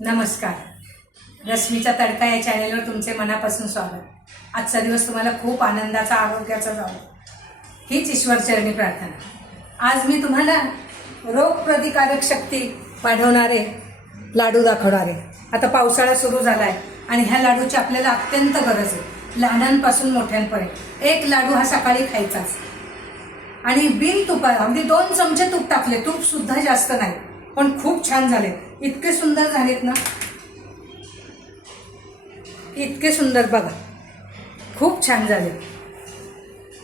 नमस्कार. रश्मीचा तडका या चॅनेलवर तुमचे मनापासून स्वागत. आजचा दिवस तुम्हाला खूप आनंदाचा आरोग्याचा जावो. हीच ईश्वरचरणी प्रार्थना. आज मी तुम्हाला रोगप्रतिकारक शक्ती वाढवणारे लाडू दाखवणारे. आता पावसाळा सुरू झाला आहे आणि ह्या लाडूची आपल्याला अत्यंत गरज आहे. लहानांपासून मोठ्यांपर्यंत. एक लाडू हा सकाळी खायचाच. आणि बिन तुपा अगदी दोन चमचे तूप टाकले तूपसुद्धा जास्त नाही. पण खूप छान झाले. इतके सुंदर झालेत ना. इतके सुंदर बघा. खूप छान झाले.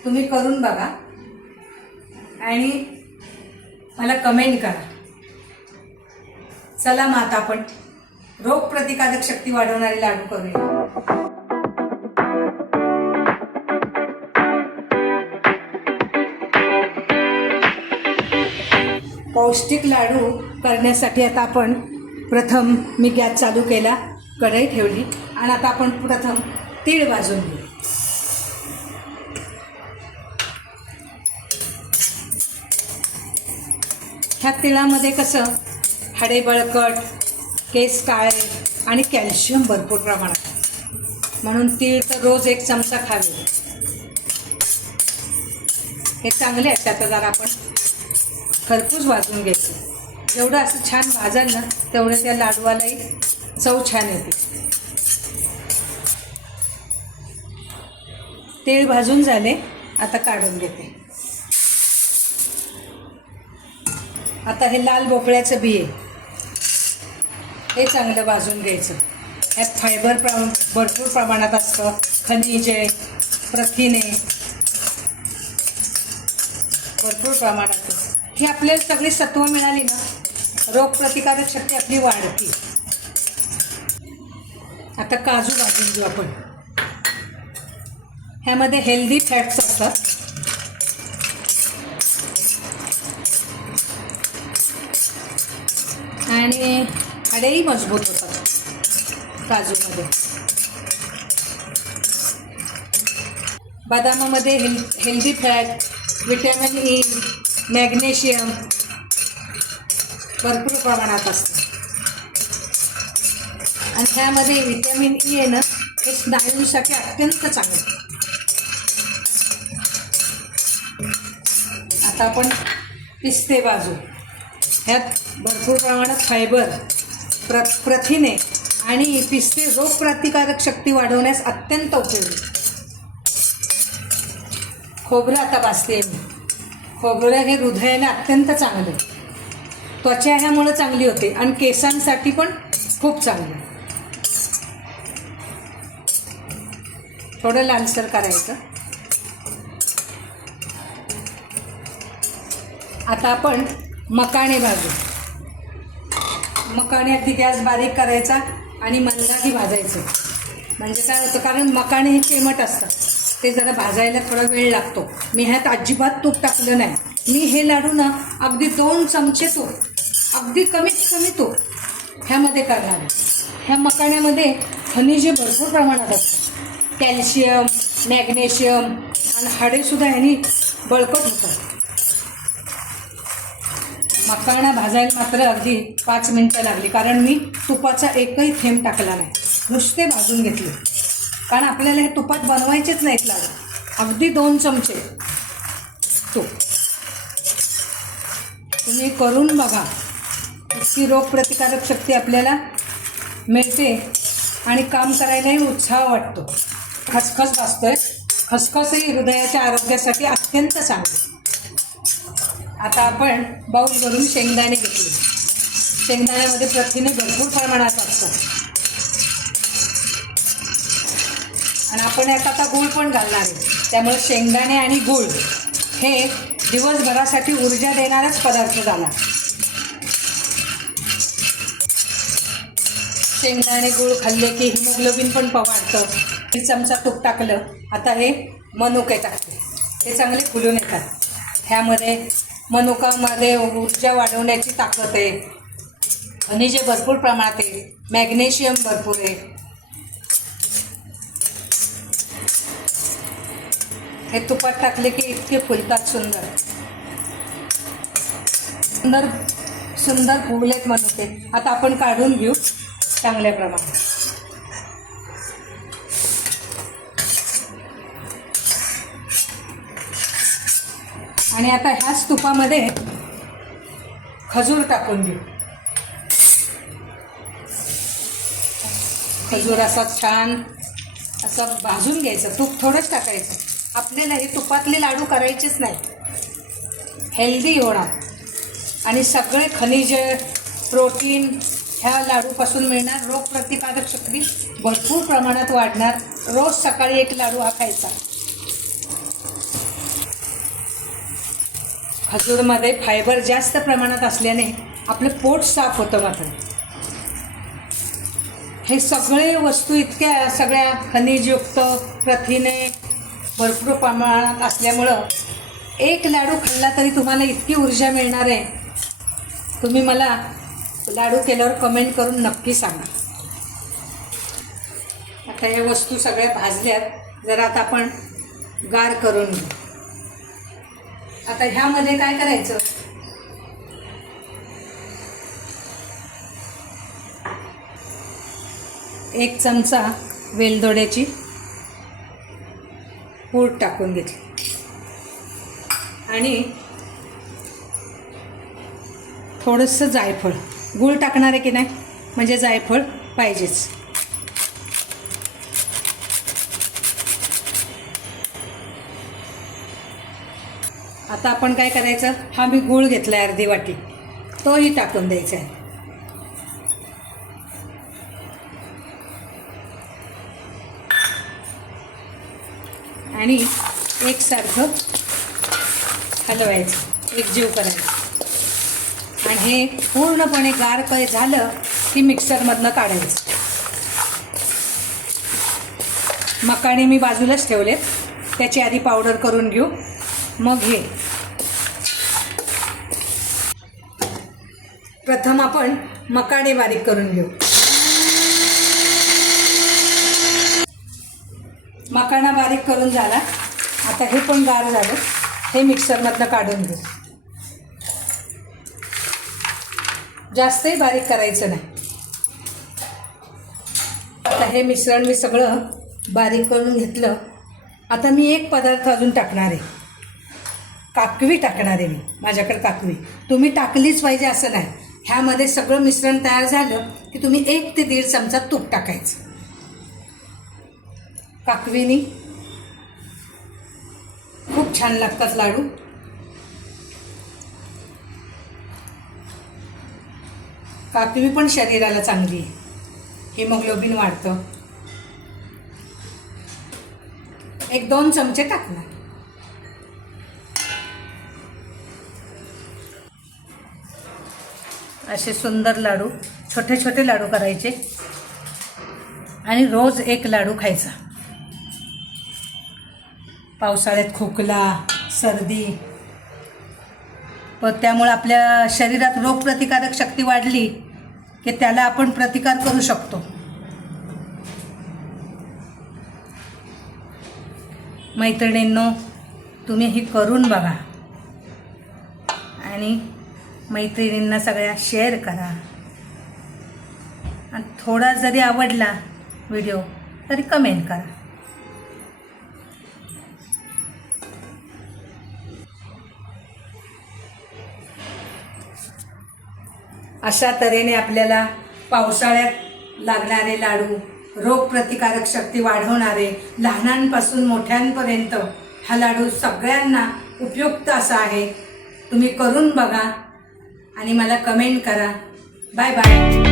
तुम्ही करून बघा. आणि मला कमेंट करा. चला मग आता आपण रोगप्रतिकारक शक्ती वाढवणारे लाडू करूया. पौष्टिक लाडू करण्यासाठी आता आपण प्रथम मी गॅस चालू केला कढई ठेवली आणि आता आपण प्रथम तीळ भाजून घेऊ. ह्या तिळामध्ये कसं? हाडे बळकट केस काळे आणि कॅल्शियम भरपूर प्रमाणात. म्हणून तीळ तर रोज एक चमचा खावे. हे चांगले आहेत त्याचा जरा आपण खरपूस भाजून घ्यायचं. जेवढं असं छान भाजाल ना तेवढं त्या लाडवालाही चव छान येते. तेळ भाजून झाले आता काढून घेते. आता हे लाल भोपळ्याचं बी आहे. हे चांगलं भाजून घ्यायचं. ह्यात फायबर प्रमाण भरपूर प्रमाणात असतं. खनिजे प्रथिने भरपूर प्रमाणात ही आपल्याला सगळी सत्व मिळाली ना रोगप्रतिकारक शक्ती आपली वाढते. आता काजू भाजून घेऊ आपण. ह्यामध्ये हेल्दी फॅट्स असतात आणि हाडेही मजबूत होतात काजूमध्ये. बदामामध्ये हेल healthy fat vitamin E magnesium भरपूर प्रमाणात असतं. आणि ह्यामध्ये व्हिटॅमिन ई आहे ना हे स्नायूंसाठी अत्यंत चांगलं आता आपण पिस्ते बाजू ह्यात भरपूर प्रमाणात फायबर प्र प्रथिने आणि पिस्ते रोगप्रतिकारक शक्ती वाढवण्यास अत्यंत उपयोगी. खोबरं आता भाजते मी. खोबरं हे हृदयाने अत्यंत चांगलं आहे त्वचा ह्यामुळं चांगली होते आणि केसांसाठी पण खूप चांगलं थोडं लालसर करायचं. आता आपण मकाणे भाजू. मकाणे अगदी गॅस बारीक करायचा आणि मंदाही भाजायचं. म्हणजे काय होतं? कारण मकाणे हे चिमट असतात. ते जरा भाजायला थोडा वेळ लागतो. मी ह्यात अजिबात तूप टाकलं नाही. मी हे लाडू ना अगदी दोन चमचे तूप अगदी कमीत कमी तूप ह्यामध्ये करणार आहे. ह्या मकाण्यामध्ये खनिजे भरपूर प्रमाणात असतात. कॅल्शियम मॅग्नेशियम आणि हाडेसुद्धा ह्यानी बळकट होतात. मकाणा भाजायला मात्र अगदी पाच मिनटं लागली कारण मी तुपाचा एकही थेंब टाकला नाही. नुसते भाजून घेतले. कारण आपल्याला हे तुपात बनवायचेच नाहीत लाडू अगदी दोन चमचे. तूप तुम्ही करून बघा. इतकी रोगप्रतिकारक शक्ती आपल्याला मिळते आणि काम करायलाही उत्साह वाटतो. खसखस भाजतोय खसखसही हृदयाच्या आरोग्यासाठी अत्यंत चांगली. आता आपण बाऊल भरून शेंगदाणे घेतले. शेंगदाण्यामध्ये प्रथिने भरपूर प्रमाणात असतात. आणि आपण यात आता गूळ पण घालणार आहे. त्यामुळे शेंगदाणे आणि गूळ हे दिवसभरासाठी ऊर्जा देणाराच पदार्थ झाला. शेंगदाणे गूळ खाल्ले की हिमोग्लोबिन पण पवाडतं एक चमचा तूप टाकलं आता हे मनुके टाकते. हे चांगले फुलून येतात. ह्यामध्ये मनुकामध्ये ऊर्जा वाढवण्याची ताकद आहे. खनिजे भरपूर प्रमाणात आहे. मॅग्नेशियम भरपूर आहे. हे तुपात टाकले की इतके फुलतात सुंदर. सुंदर सुंदर फुगलेत मनुके. आता आपण काढून घेऊ चांगल्या प्रमाणात. आणि आता ह्याच तुपामध्ये खजूर टाकून घेऊ. खजूर असा छान असं भाजून घ्यायचं. तूप थोडंच टाकायचं. आपल्याला हे तुपातले लाडू करायचेच नाही. हेल्दी होणार. आणि सगळे खनिज प्रोटीन ह्या लाडूपासून मिळणार. रोगप्रतिकारक शक्ती भरपूर प्रमाणात वाढणार. रोज सकाळी एक लाडू हा खायचा. खजूरमध्ये फायबर जास्त प्रमाणात असल्याने आपलं पोट साफ होतं मात्र. हे सगळे वस्तू इतक्या सगळ्या खनिजयुक्त प्रथिने भरपूर प्रमाणात असल्यामुळं एक लाडू खाल्ला तरी तुम्हाला इतकी ऊर्जा मिळणार आहे. तुम्ही मला लाडू केल्यावर कमेंट करून नक्की सांगा. आता या वस्तू सगळ्या भाजल्यात. जरा आता आपण गार करून घेऊ. आता ह्यामध्ये काय करायचं? एक चमचा वेलदोड्याची पूड टाकून घेतली. आणि थोडंसं जायफळ. गूळ टाकणार आहे की नाही? म्हणजे जायफळ पाहिजेच. आता आपण काय करायचं? हा मी गूळ घेतला आहे अर्धी वाटी. तोही टाकून द्यायचा आहे. आणि एकसारखं हलवायचं एकजीव करायचं. आणि हे पूर्णपणे गार काय झालं की मिक्सरमधनं काढायचं. मकाणे मी बाजूलाच ठेवलेत. त्याची आधी पावडर करून घेऊ. मग हे. प्रथम आपण मकाणे बारीक करून घेऊ. मकाणा बारीक करून झाला. आता हे पण गार झालं. हे मिक्सरमधनं काढून घेऊ जास्तही बारीक करायचं नाही. आता हे मिश्रण मी सगळं बारीक करून घेतलं. आता मी एक पदार्थ अजून टाकणार आहे. काकवी टाकणार आहे मी. माझ्याकडे काकवी. तुम्ही टाकलीच पाहिजे असं नाही. ह्यामध्ये सगळं मिश्रण तयार झालं की तुम्ही एक ते दीड चमचा तूप टाकायचं. काकवीनी. खूप छान लागतात लाडू. काकवी पण शरीराला चांगली आहे. हिमोग्लोबिन वाढतं. एक दोन चमचे टाकणार. असे सुंदर लाडू छोटे छोटे लाडू करायचे. आणि रोज एक लाडू खायचा. पावसाळ्यात खोकला सर्दी. पण त्यामुळे आपल्या शरीरात रोगप्रतिकारक शक्ती वाढली की त्याला आपण प्रतिकार करू शकतो. मैत्रिणींनो तुम्ही ही करून बघा. आणि मैत्रिणींना सगळ्या शेअर करा. आणि थोडा जरी आवडला व्हिडिओ तरी कमेंट करा. अशा तऱ्हेने आपल्याला पावसाळ्यात लागणारे लाडू रोगप्रतिकारक शक्ती वाढवणारे लहानांपासून मोठ्यांपर्यंत हा लाडू सगळ्यांना उपयुक्त असा आहे. तुम्ही करून बघा आणि मला कमेंट करा. Bye bye